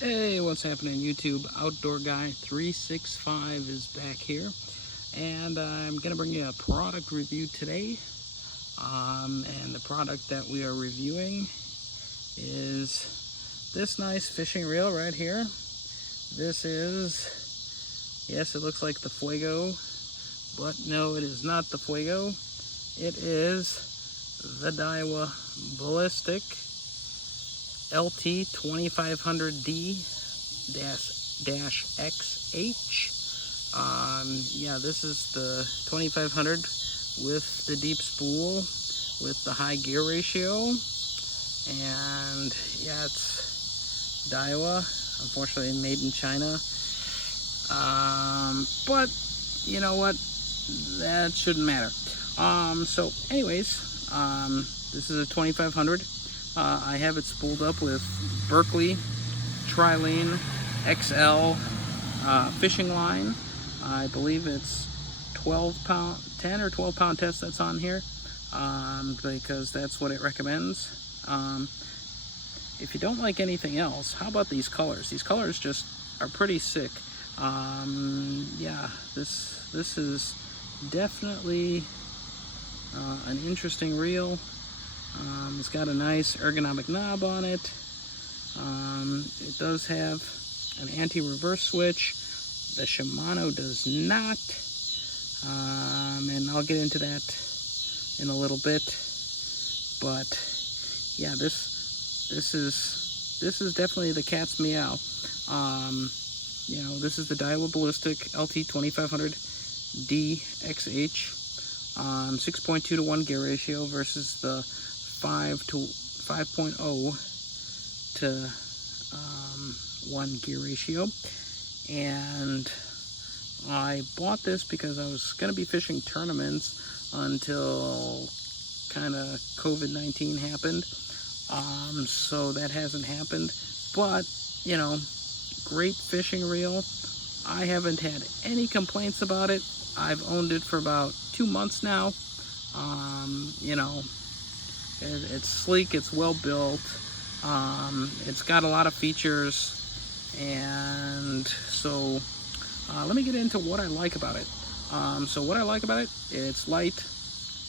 Hey, what's happening YouTube? Outdoor Guy 365 is back here, and I'm gonna bring you a product review today. And the product that we are reviewing is this nice fishing reel right here. This is, yes, it looks like the Fuego, but no, it is not the Fuego. It is the Daiwa Ballistic LT 2500D-XH. Yeah, this is the 2500 with the deep spool with the high gear ratio. And yeah, it's Daiwa, unfortunately made in China. But you know what? That shouldn't matter. So anyways, this is a 2500. I have it spooled up with Berkley Trilene XL fishing line. I believe it's 12-pound, 10 or 12-pound test that's on here, because that's what it recommends. If you don't like anything else, how about these colors? These colors just are pretty sick. Yeah, this is definitely an interesting reel. It's got a nice ergonomic knob on it. It does have an anti-reverse switch. The Shimano does not. And I'll get into that in a little bit. But yeah, this is definitely the cat's meow. You know, this is the Daiwa Ballistic LT 2500D-XH. 6.2 to 1 gear ratio versus the 5.0 to 1 gear ratio. And I bought this because I was going to be fishing tournaments until kind of COVID-19 happened. So that hasn't happened. But, you know, great fishing reel. I haven't had any complaints about it. I've owned it for about 2 months now. You know, it's sleek, it's well built, it's got a lot of features, and so let me get into what I like about it. So what I like about it, it's light.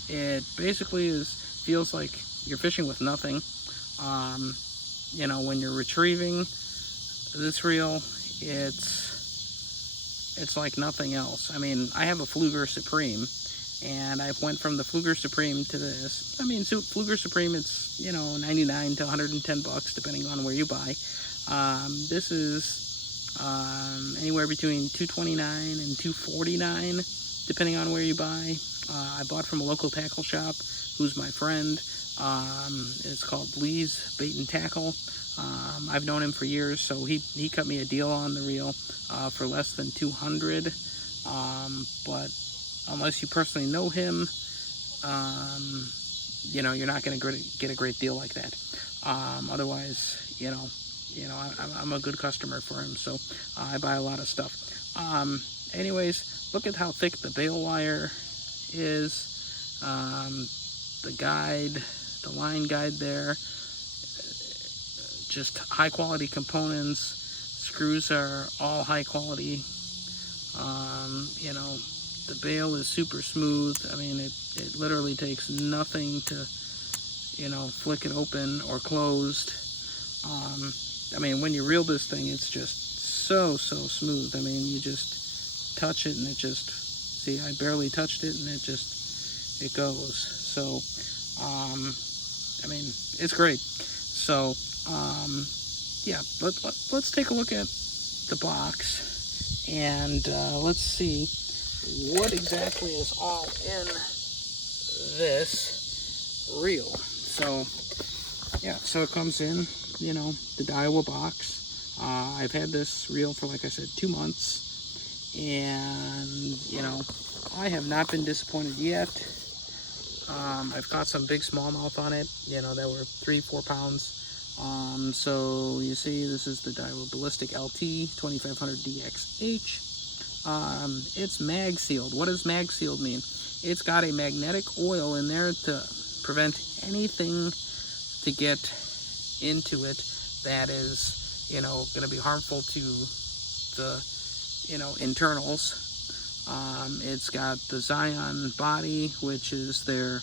It basically feels like you're fishing with nothing. You know, when you're retrieving this reel, it's like nothing else. I mean, I have a Fluger Supreme, and I went from the Fluger Supreme to this. I mean, so Fluger Supreme, it's, you know, 99 to 110 bucks depending on where you buy. This is anywhere between 229 and 249 depending on where you buy. I bought from a local tackle shop who's my friend. It's called Lee's Bait and Tackle. I've known him for years, so he cut me a deal on the reel for less than 200. But unless you personally know him, you know, you're not going to get a great deal like that. Otherwise, you know, I'm a good customer for him, so I buy a lot of stuff. Anyways, look at how thick the bail wire is. The guide, the line guide there, just high quality components. Screws are all high quality. You know, the bail is super smooth. I mean, it literally takes nothing to, you know, flick it open or closed. I mean, when you reel this thing, it's just so smooth. I mean, you just touch it and it just, see, I barely touched it and it goes. So, I mean, it's great. So, yeah, let's take a look at the box, and let's see what exactly is all in this reel. So, yeah, so it comes in, you know, the Daiwa box. I've had this reel for, like I said, 2 months, and, you know, I have not been disappointed yet. I've caught some big smallmouth on it, you know, that were 3-4 pounds. So you see, this is the Daiwa Ballistic LT 2500D-XH. It's mag sealed. What does mag sealed mean? It's got a magnetic oil in there to prevent anything to get into it that is, going to be harmful to the, internals. It's got the Zion body, which is their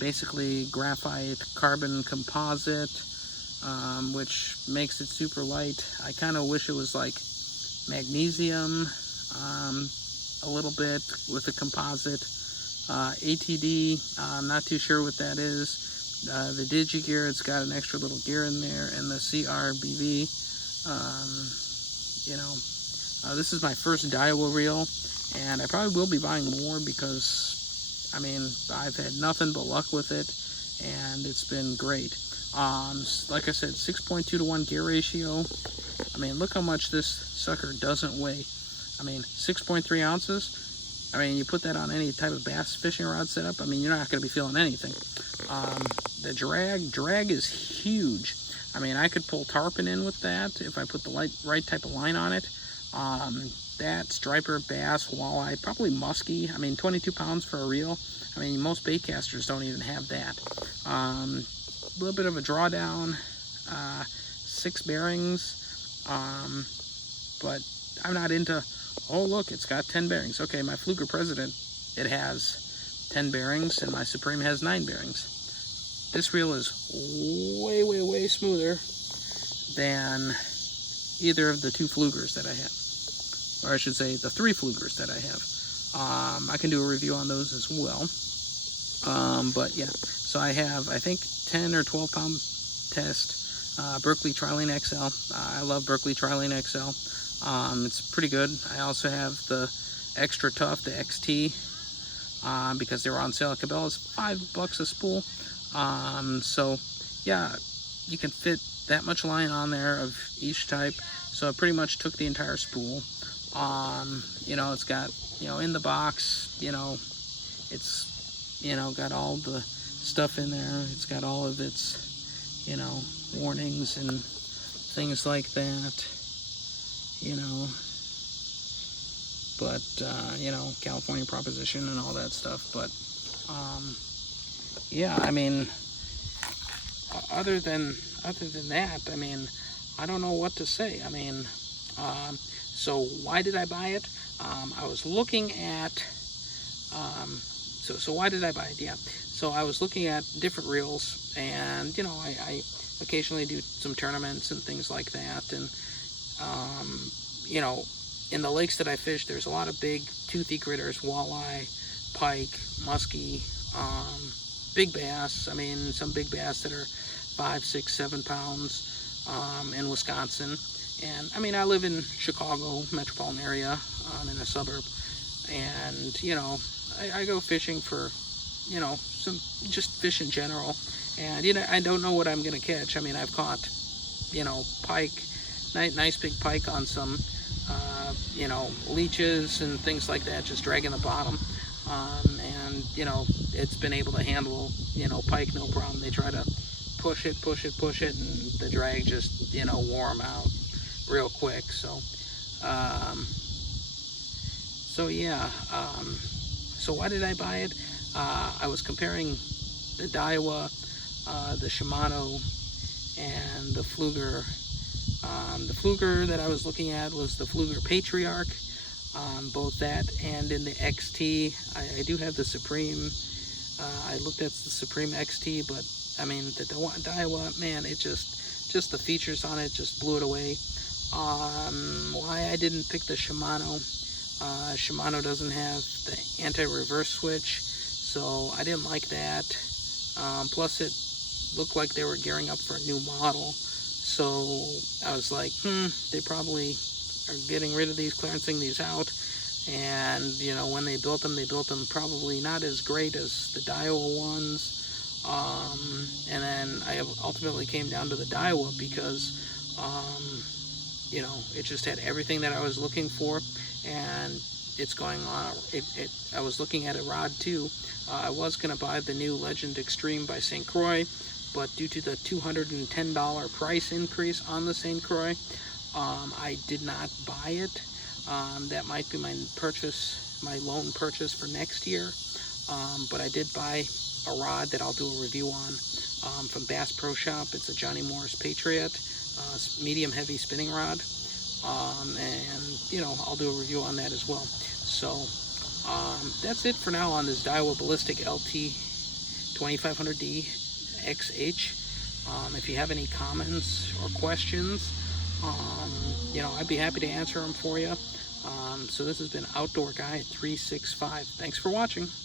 basically graphite carbon composite, which makes it super light. I kind of wish it was like magnesium a little bit with a composite. ATD, I'm not too sure what that is. The Digi gear, it's got an extra little gear in there, and the CRBV. This is my first Daiwa reel, and I probably will be buying more because, I've had nothing but luck with it, and it's been great. Like I said, 6.2 to 1 gear ratio. Look how much this sucker doesn't weigh. 6.3 ounces. You put that on any type of bass fishing rod setup, you're not going to be feeling anything. The drag is huge. I could pull tarpon in with that if I put the right type of line on it. That striper, bass, walleye, probably muskie. 22 pounds for a reel. Most bait casters don't even have that. A little bit of a drawdown, 6 bearings, but I'm not into, oh look, it's got 10 bearings. Okay, my Fluker President, it has 10 bearings, and my Supreme has 9 bearings. This reel is way, way, way smoother than either of the 2 Flugers that I have. Or I should say the 3 Flugers that I have. I can do a review on those as well. But yeah, so I have, I think, 10 or 12 pound test Berkley Trilene XL. I love Berkley Trilene XL. It's pretty good. I also have the extra tough, the XT, because they were on sale at Cabela's, $5 a spool. So yeah, you can fit that much line on there of each type. So I pretty much took the entire spool. It's got, in the box, it's, got all the stuff in there. It's got all of its, warnings and things like that, but, California proposition and all that stuff. But, yeah, other than that, I don't know what to say. So why did I buy it? I was looking at, so why did I buy it? Yeah. So I was looking at different reels, and, I occasionally do some tournaments and things like that. And, in the lakes that I fish, there's a lot of big toothy critters, walleye, pike, muskie, big bass. Some big bass that are 5, 6, 7 pounds in Wisconsin. And I live in Chicago metropolitan area. I'm in a suburb, and I go fishing for some just fish in general, and I don't know what I'm gonna catch. I've caught pike, nice big pike on some leeches and things like that, just dragging the bottom, and it's been able to handle pike no problem. They try to push it, and the drag just wore them out real quick. So yeah, so why did I buy it? I was comparing the Daiwa, the Shimano, and the Fluger. The Fluger that I was looking at was the Fluger Patriarch, both that and in the XT. I do have the Supreme. I looked at the Supreme XT, but the Daiwa, man, it just the features on it just blew it away. Why I didn't pick the Shimano. Shimano doesn't have the anti-reverse switch, so I didn't like that. Plus it looked like they were gearing up for a new model, so I was like, they probably are getting rid of these, clearancing these out. And when they built them probably not as great as the Daiwa ones. And then I ultimately came down to the Daiwa because it just had everything that I was looking for, and it's going on. I was looking at a rod too. I was going to buy the new Legend Extreme by St. Croix, but due to the $210 price increase on the St. Croix, I did not buy it. That might be my loan purchase for next year. But I did buy a rod that I'll do a review on from Bass Pro Shop. It's a Johnny Morris Patriot, medium heavy spinning rod. And you know, I'll do a review on that as well. So that's it for now on this Daiwa Ballistic LT 2500D-XH. If you have any comments or questions, you know, I'd be happy to answer them for you. So this has been Outdoor Guy 365. Thanks for watching.